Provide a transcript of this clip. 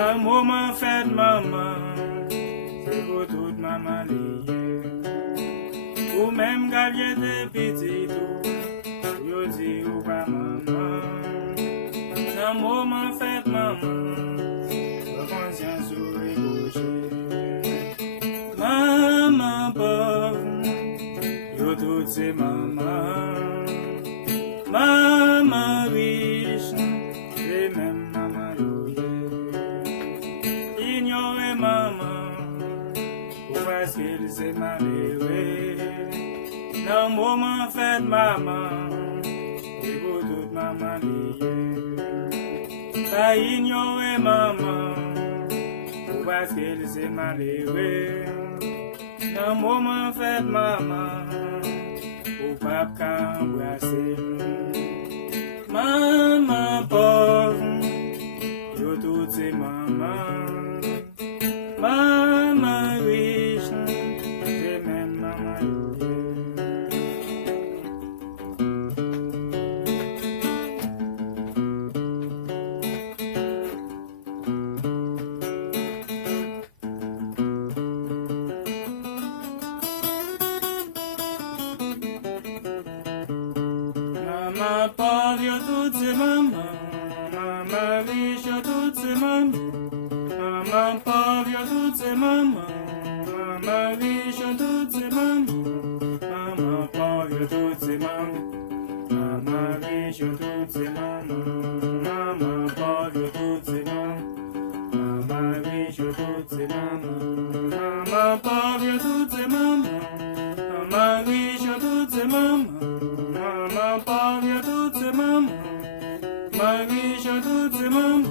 Un moment fait maman, c'est pour toute maman liée. Ou même gagner des petits tout, yo dit ou pas maman. Un moment fait maman, la conscience ou ébauché. Maman pauvre, yo tout c'est maman. Maman riche, et même maman ignorer maman, parce qu'il s'est malheureux. Dans le moment fait maman, et pour toute maman liée. Pas ignorer maman, parce qu'il s'est malheureux. Dans le moment fait maman, ou papa embrasser. Maman pauvre, yo tout c'est maman. Maman riche, et même maman Maman pauvre, yo tout c'est maman. Maman riche, yo tout c'est maman. Maman pauvre, yo tout c'est maman. Maman riche, yo tout c'est maman. Maman pauvre, yo tout c'est maman. Maman riche, yo tout c'est maman. Maman pauvre, yo tout c'est maman. Maman riche, yo tout c'est maman. Maman pauvre, yo tout c'est maman. Maman riche, yo tout c'est maman. Maman pauvre, yo tout c'est maman. Maman riche, yo tout c'est maman.